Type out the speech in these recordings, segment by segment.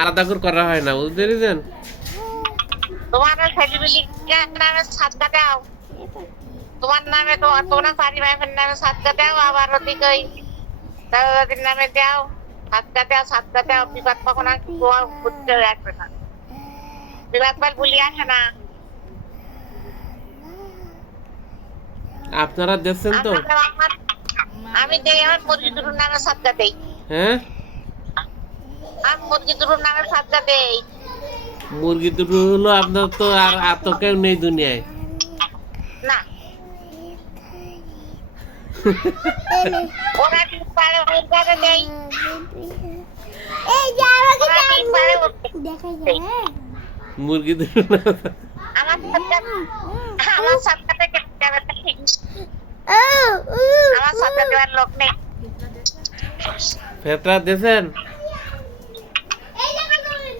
আলাদা করে করা হয় না, বুঝতে পেরেছেন? তোমার ছেলেমেয়ের নামে সাদকা দাও, তোমার নামে তোমার চারি ভাইয়ের নামে সাদকা দাও, আবার ওদিকে ওই দাদা দাদির নামে দাও, সাদকা দাও। বিবাদ কখনো করতে আসবে না, বিবাদ পাল বলি আসে না। আপনারা দেখছেন তো? আমি দেই, আমার মুরগি দুটোর নামে সাদকা দেই। হ্যাঁ, আমি মুরগি দুটোর নামে সাদকা দেই। মুরগি দুটো হলো আপনার, তো আর তো কেউ নেই দুনিয়ায়। না, ওরা ডিম পাড়ে ওর ঘরে দেই। ওরা ডিম পাড়ে ওর দেই। মুরগি দুটো আমার সাদকাতে কেটে যাবে, ঠিক আমার সাদকা দেওয়ার লোক নেই। ফেতরা দিয়েছেন?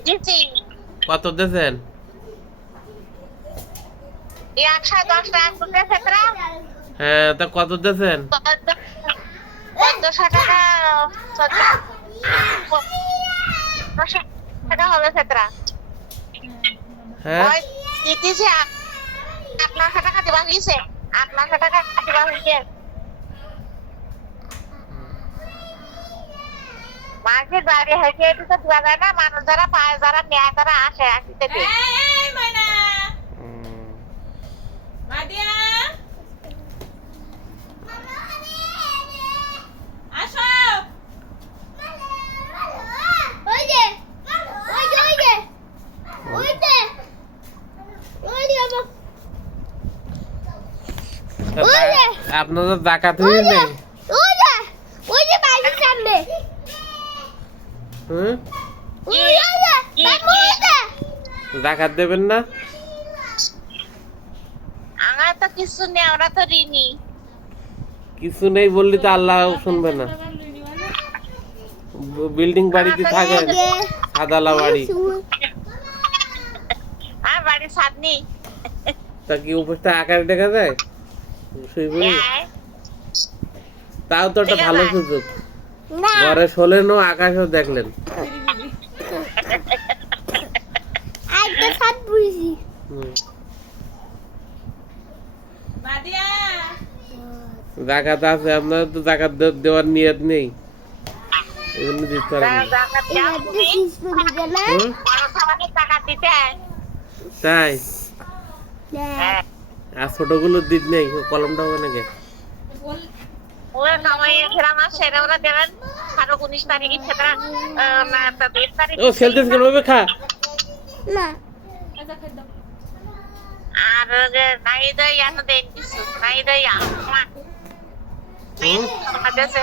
দিচ্ছি কত দিয়েছেন? 110 টাকা করে ফেতরা। হ্যাঁ, তা কত দিয়েছেন? 1400 টাকা, 1400 টাকা হবে ফেতরা। হ্যাঁ, ওই দিতেছে 800 টাকা দিবা হইছে, 800 টাকা দিবা হইছে। মাঝে বাড়ি হয়েছে, এটা তো দেওয়া যায় না। মানুষ যারা পায়, যারা নেয়, তারা আসে, আসিতে দেয়। আপনাদের জাকাত হয়ে নেই? হুম, জাকাত দেবেন না? আমার তো কিছু নেই, ওরা তো ঋণী। কিছু নেই বললি তো আল্লাহ শুনবে না। বিল্ডিং বাড়িতে থাকেন, সাদালা বাড়ি, আর বাড়ির ছাদ নেই। তা কি উপরটা আকারে দেখা যায়? শুইবুড়ি তাও তো একটা ভালো সুযোগ, ঘরে শোলেনও আকাশও দেখলেন। হুম। জাকাত আছে, আপনার তো জাকাত দেওয়ার নিয়ত নেই, এই জন্য দিতে পারেন না। হুম? তাই আর ছোটগুলো দিক নেই, কলমটা হবে নাকি? ওরা কামাইয়ে ফেরা মাস সেরা ওরা দেবেন। 19 তারিখে ফেরা, 20 তারিখ। ও খেলতেছ কেন ভাবে খা? আর নাই দেয়, এত দেন কিছু নাই দেয়। খাওয়া দেছে,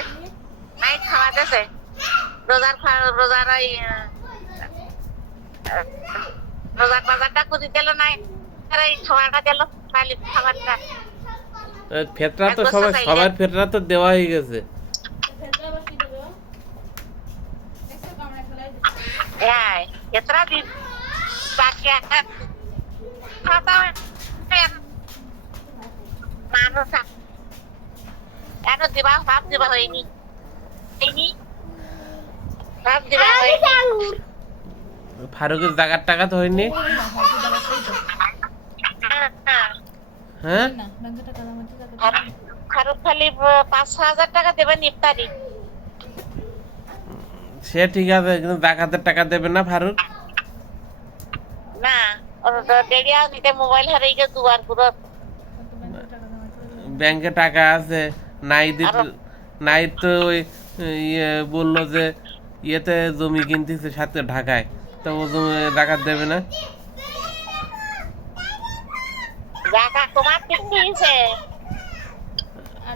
নাই খাওয়া দেছে। রোজার ওই রোজার বাজারটা করে দিল নাই, আর এই খাওয়াটা দিল, খালি খাবারটা। ফেতরা তো সবার ফেতরা তো দেওয়া হয়ে গেছে। হ্যাঁ, এতটা দিন বাকি একটা খাওয়া মানুষ এত দিবা, ভাব দিবা হয়নি, ভাব দিবা হয়নি। ফারুকের জাগার টাকা তো হয়নি। হ্যাঁ, ফারুক খালি 5-6 হাজার টাকা দেবেন ইফতারি। সে ঠিক আছে, কিন্তু জাকাতের টাকা দেবে না ফারুক? না, ওর দেরিয়া দিতে মোবাইল হারিয়ে গেছে দুবার পুরো। ব্যাংকে টাকা আছে, নাই নাই তো ওই ইয়ে বললো যে ইয়েতে জমি কিনতেছে সাথে ঢাকায়, তো ও জমি জাকাত দেবে না? জাকাত তোমার ঠিক হয়েছে,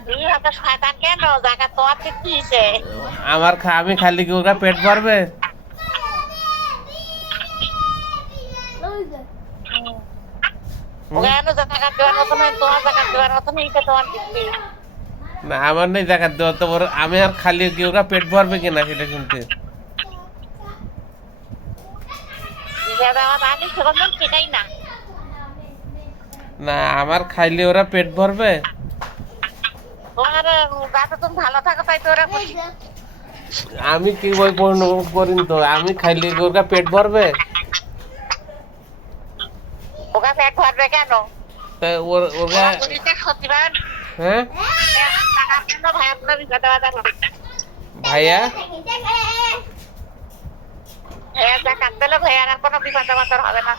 তুমি হয়তো শয়তান কেন, জাকাত তোমার ঠিক হয়েছে। আমি খালি কি ওরা পেট ভরবে? কেন জাকাত দেওয়ার মতো নয়, তোমার জাকাত দেওয়ার মতো নেই, তোমার ঠিক নেই। না, আমার নেই জাকাত দেওয়া, তো আমি আর খালি কি ওরা পেট ভরবে কিনা সেটা শুনতে। সেটাই না, না, আমার খাইলে ওরা পেট ভরবে। তোমার যাতে তুমি ভালো থাকো, তাই তো ওরা খুশি। আমি কি বই পড়ব করিন তো, আমি খাইলে ওর পেট ভরবে? ওকে পেট ভরবে কেন? তাই ওর ওরা গরিতে সত্যি পাবেন হ্যাঁ টাকার জন্য ভাইয়া কোনো বিপদে বাধা হবে ভাইয়া ভাইয়া যা কাট দিলে ভাইয়ার আর কোনো বিপদে বাধা হবে না।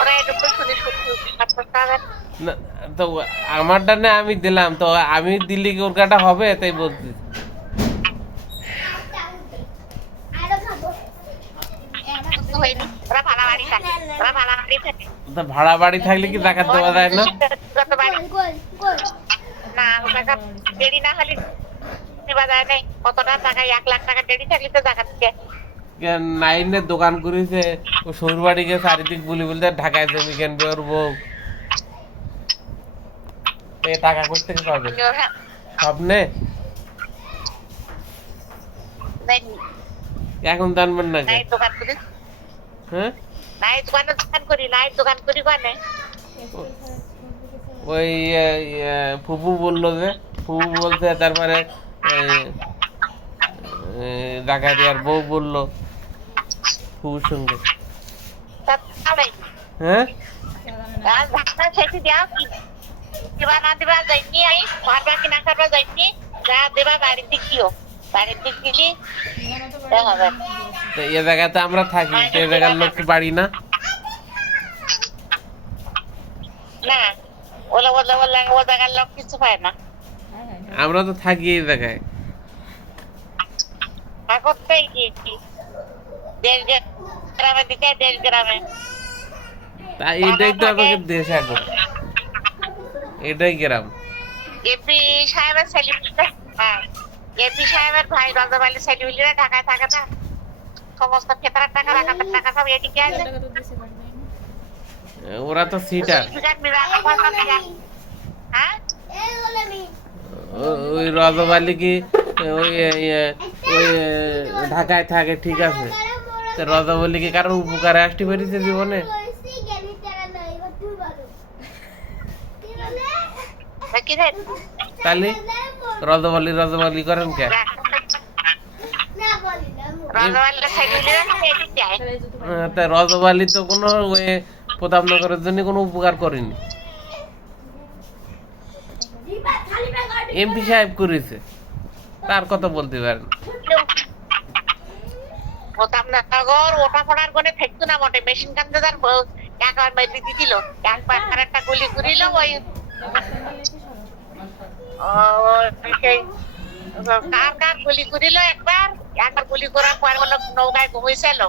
ওরা এটুকু শুনে শুধু কাজ করতে হবে। না, তো আমারটা না আমি দিলাম, তো আমি দিলে কি ওর কাটা হবে? তাই বলছি। ওরা ভাড়া বাড়ি থাকে, ওরা ভাড়া বাড়ি থাকে। তো ভাড়া বাড়ি থাকলে কি জাকাত দেওয়া যায় না? যত বাড়ি না ও টাকা দেরি না হলে দেওয়া যায় নাই। কতটা টাকা 1 লাখ টাকা দেরি থাকলে তো জাকাত কে নাইনের দোকান করেছে, ও শ্বশুর বাড়িকে চারিদিক বলি বলতে ঢাকায় জমি কিনবে ওর বউ। তো এ টাকা কোথা থেকে পাবে? স্বপ্নে এখন জানবেন না নাই দোকান করি, হ্যাঁ নাই দোকান করি, নাই দোকান করি কানে ওই ফুপু বললো যে, ফুপু বলছে, তারপরে ডাকাতিয়ার বউ বললো ফুপুর সঙ্গে। হ্যাঁ সেটি দেওয়া কি দিবা না দিবা যাইনি, আমি ঘরবা কিনা করবা যাইনি, যা দেবা বাড়িতে কিও বাড়িতে গেলি হবে তো এ জায়গাতে আমরা থাকি, তো এ জায়গার লোক কি বাড়ি না? না ওলা ওলা ওলা ও জায়গার লোক কিছু পায় না। আমরা তো থাকি এই জায়গায়। করতেই গিয়েছি দেশ গ্রামে দিকে, দেশ গ্রামে তা এটাই তো আমাদের দেশ এখন, এটাই গ্রাম। এপি সাহেবের ছেলেপিলে, হ্যাঁ এপি সাহেবের ভাই রজব আলী ছেলেপিলেরা ঢাকায় থাকে না, সমস্ত ক্ষেত্রের টাকা রাখাতের টাকা সব এদিকে আছে। ওরা তো সিটার, হ্যাঁ ওই রজব আলী কি ওই ওই ঢাকায় থাকে, ঠিক আছে, তো রজব আলী কি কারোর উপকারে আসতে পেরেছে জীবনে? তাহলে রজব আলী করেন কে? তা রজব আলী তো কোনো ওই প্রতাপনগরের জন্য কোনো উপকার করেনি, এমপি সাহেব করেছে, তার কথা বলতে পারেন। প্রতাপনগর ওটা পড়ার কোনে থাকতো না মোটে, মেশিন কান্দে যার একবার বাইরে দিল, একবার একটা গুলি করিল, ওই কার কার গুলি করিল, একবার একবার গুলি করার পর বললো নৌকায় ঘুমিয়েছিল,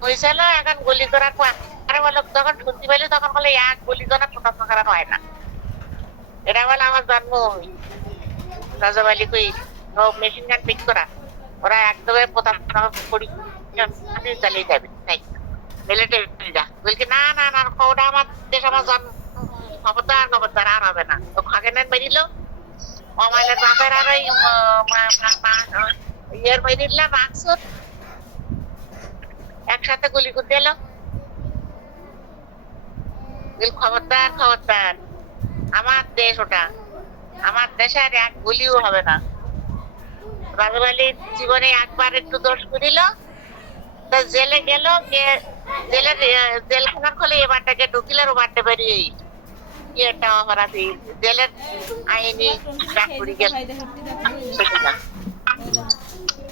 ঘুমিয়েছিল, এখন গুলি করার পর আরে বললো যখন শুনতে পেলি তখন বলে এক গুলি তো না প্রতাপনগর হয় না, এটা বলে আমার জন্মভূমি। রজব আলী কই মেশিন গান পিক করা, ওরা একদমই প্রতাপনগর চালিয়ে যাবে, তাই মিলিটারি যা বলছি না না না ওটা আমার দেশ, আমার জন্ম, খবরদার খবরদার আর হবে না। তো খাগেনের মেরিল অমাইলের বাপের আর ওই ইয়ের মেরিল মাকসুদ একসাথে গুলি করে দিল, খবরদার খবরদার, আমার দেশ ওটা, আমার দেশে আর এক গুলিও হবে না। রজব আলীর জীবনে একবার একটু দোষ করিল, তো জেলে গেল, জেলের জেলখানার খোলে এবারটাকে ঢুকিল, ওবারটা বেরিয়ে এটা অপরাধী জেলের আইনি চাকরি গেল,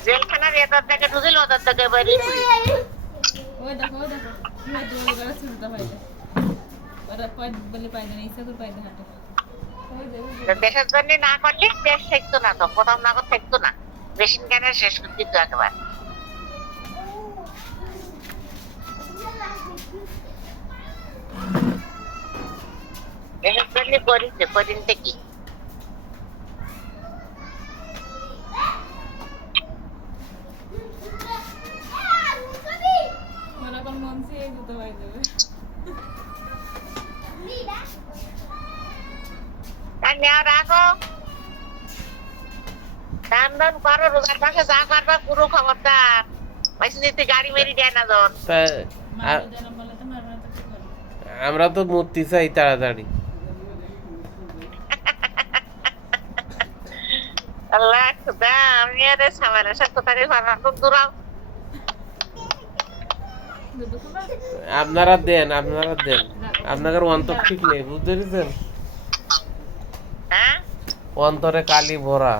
জেলখানার এদার থেকে ঢুকিল, ওদের থেকে বেরিয়ে দেশের জন্য না করলে দেশ থাকতো না, তো প্রথম নগর থাকতো না, মেশিন গানের শেষ করে দিত একবার। দেশের জন্য করিছে, করিনতে কি রাখো, দান দান করো, রোজার মাসে যা করবা পুরো খবরদার, মেশিনে গাড়ি মেরি দেয় না জন। আমরা তো মূর্তি চাই তাড়াতাড়ি। আল্লাহ খুদা আমি আরে সামারের সাথে কোথায় বানাবো দূরাও আপনারা দেন আপনাদের অন্তর ঠিক নেই, বুঝতে পেরেছেন? হ্যাঁ অন্তরে কালি ভরা।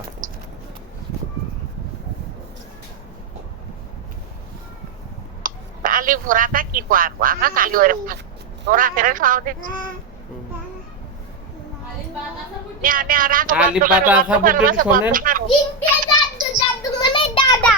কালি ভরাটা কি করবো আমরা কালি ওরে তোরা ফেরে খাওয়া দিচ্ছি আলি পাতা আসা পর্যন্ত শোনেন। দাদু দাদু মানে দাদা